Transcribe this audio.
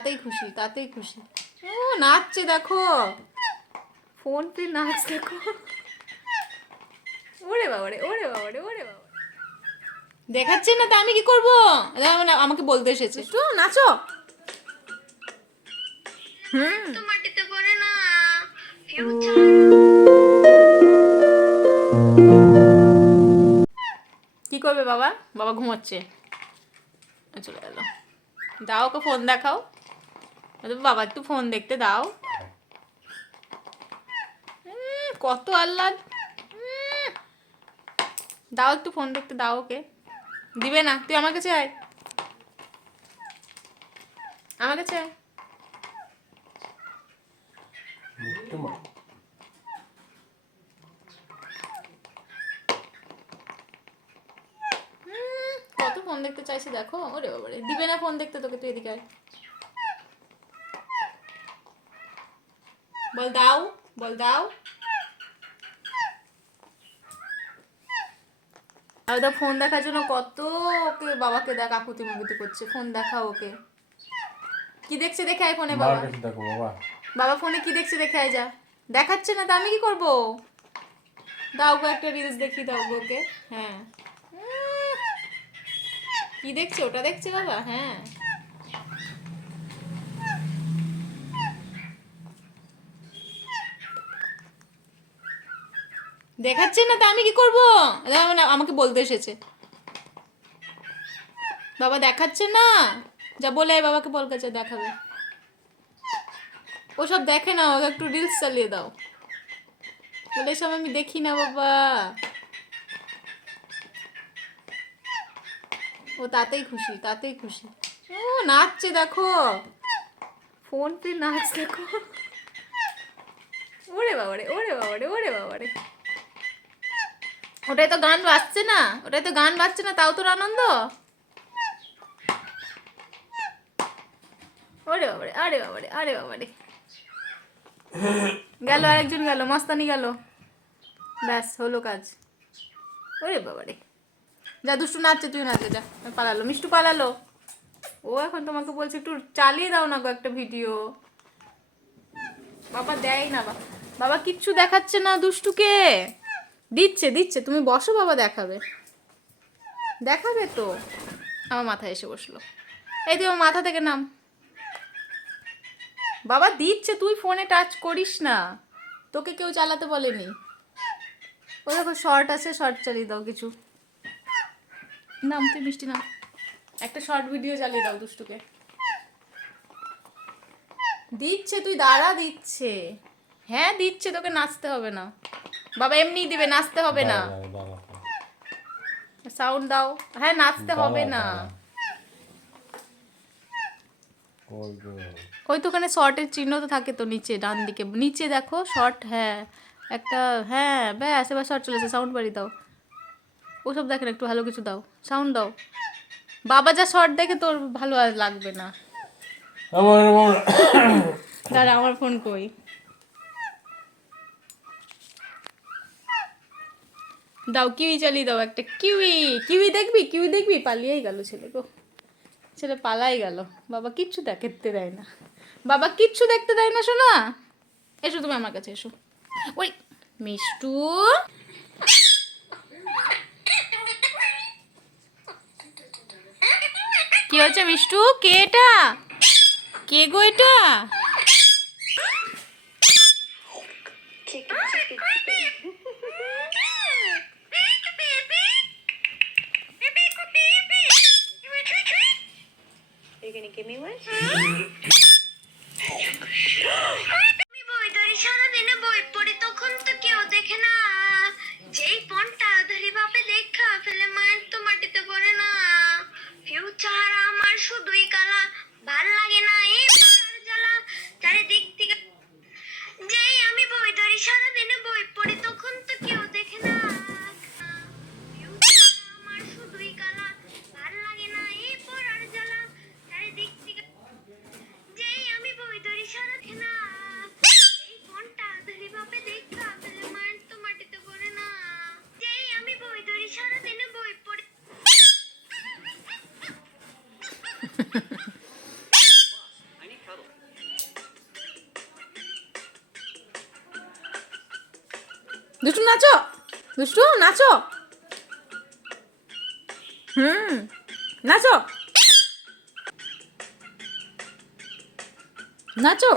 তাতেই খুশি, তাতেই খুশি। ও নাচছে দেখো, ফোন পে নাচ দেখো। ওরে বাবারে, ওরে বাবারে, ওরে বাবা, দেখাচ্ছে না তো আমি কি করবো? আমাকে বলতে এসেছে তো নাচো। মাটিতে পড়ে না কি করবে বাবা? বাবা ঘুমাচ্ছে, চলে গেল। দাও ওকে ফোন দেখাও, বাবা একটু ফোন দেখতে দাও। কত আহ্লাদ, দাও একটু ফোন দেখতে দাও ওকে। দিবে না, তুই আমার কাছে আয়, আমার কাছে আয়। কত ফোন দেখতে চাইছি দেখো। ওরে বাবারে, দিবে না ফোন দেখতে তোকে, তুই এদিকে আয়। বল দাও, বল দাও। আর ওটা ফোন দেখার জন্য কত ওকে বাবাকে দেখ আকুতি মিনতি করছে, ফোন দেখাও ওকে। কি দেখছে দেখে আয় ফোনে বাবা। দেখো বাবা, বাবা ফোনে কি দেখছে দেখে আয় যা। দেখাচ্ছে না তো আমি কি করব? দাও গো একটা রিলস দেখি দাও গো ওকে। হ্যাঁ, কি দেখছে? ওটা দেখছে বাবা। হ্যাঁ, দেখাচ্ছে না তো আমি কি করব? আমাকে বলতে এসেছে। বাবা দেখাচ্ছে না, যা বলে আয় বাবাকে, বল কাছে দেখাবে। ওসব দেখে না, ওকে একটু রিলস চালিয়ে দাও। বলে এসব আমি দেখি না বাবা। ও তাতেই খুশি, তাতেই খুশি। ও নাচছে দেখো, ফোন পে নাচ দেখো। ওরে বাবারে, ওরে বাবারে, ওরে বাবারে, ওটাই তো গান বাজছে না, ওটাই তো গান বাজছে না, তাও তোর আনন্দ। ওরে বাবারে, আরে বাবারে, আরে বাবারে, গেল আরেকজন, গেল মস্তানি গেল, ব্যাস হলো কাজ। ওরে বাবারে, যা দুষ্টু নাচছে, তুই নাচে যা। পালালো, মিষ্টু পালালো। ও এখন তোমাকে বলছে একটু চালিয়ে দাও না গো একটা ভিডিও। বাবা দেয় না, বাবা কিচ্ছু দেখাচ্ছে না দুষ্টুকে। দিচ্ছে দিচ্ছে, তুমি বসো, বাবা দেখাবে, দেখাবে তো। আমার মাথায় এসে বসলো, এই তুই আমার মাথা থেকে নাম। বাবা দিচ্ছে, তুই ফোনে টাচ করিস না, তোকে কেউ চালাতে বলেনি। ও দেখো শর্ট আছে, শর্ট চালিয়ে দাও কিছু। নাম তুই মিষ্টি নাম, একটা শর্ট ভিডিও চালিয়ে দাও দুষ্টুকে। দিচ্ছে, তুই দাঁড়া, দিচ্ছে। হ্যাঁ দিচ্ছে, তোকে নাচতে হবে না, বাবা এমনিই দিবে, নাচতে হবে না। সাউন্ড দাও। হ্যাঁ নাচতে হবে না। ওই তো ওখানে শর্টের চিহ্ন তো থাকে তো নিচে ডান দিকে, নিচে দেখো শর্ট। হ্যাঁ একটা, হ্যাঁ ব্যাস, এবার শর্ট চলেছে, সাউন্ড বাড়ি দাও। ওসব দেখেন, একটু ভালো কিছু দাও, সাউন্ড দাও। বাবা যা শর্ট দেখে তোর ভালো আর লাগবে না। দাঁড়া, আমার ফোন কই? দাও কিউই চালিয়ে দাও একটা, কিউই। কিউই দেখবি, কিউই দেখবি, পালিয়েই গেল ছেলে গো, ছেলে পালাই গেল। বাবা কিচ্ছু দেখতে দেয় না, বাবা কিচ্ছু দেখতে দেয় না শোনা। এসো তুমি আমার কাছে এসো। ওই মিষ্টু, কি হচ্ছে মিষ্টু? কে এটা? কে গো এটা? You're gonna give me one? আমি বই ধরি সারাদিনে, বই পড়ি তখন তো কেউ দেখে না। যেই ফোনটা ধরি বাপে দেখা ফেলে, মায়ের তো মাটিতে পড়ে না। ফিউচার আমার শুধুই কালা, ভাল লাগে না এই জ্বালা চারিদিক থেকে। যেই আমি বই ধরি সারাদিনে, বই পড়ি তখন তো কেউ দেখে না। ফিউচার আমার শুধুই কালা, ভাল লাগে না এই পড়ার জ্বালা চারিদিক থেকে। যেই আমি বই ধরি সারাদিন না, এই ফোনটা ধরি বাপে দেখা ফেলে, মায়ের তো মাটিতে পড়ে না। যেই আমি বই ধরি সারাদিনে, বই পড়ি। দুষ্টু নাচো, দুষ্টু নাচো, নাচো, নাচো।